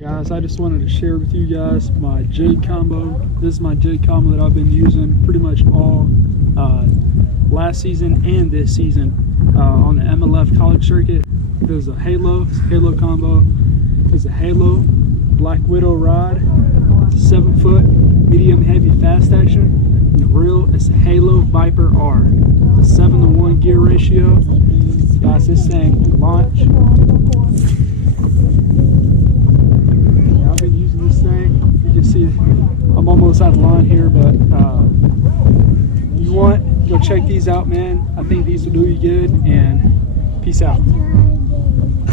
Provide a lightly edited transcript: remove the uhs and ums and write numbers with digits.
Guys, I just wanted to share with you guys my jig combo. This is my jig combo that I've been using pretty much all last season and this season on the MLF college circuit. There's a Halo combo. There's a Halo Black Widow rod, 7-foot, medium heavy fast action. And the reel is a Halo Viper R. It's a 7-to-1 gear ratio. Guys, this thing can launch. I've been using this thing. You can see I'm almost at the line here, but you want, go check these out, man. I think these will do you good, and peace out.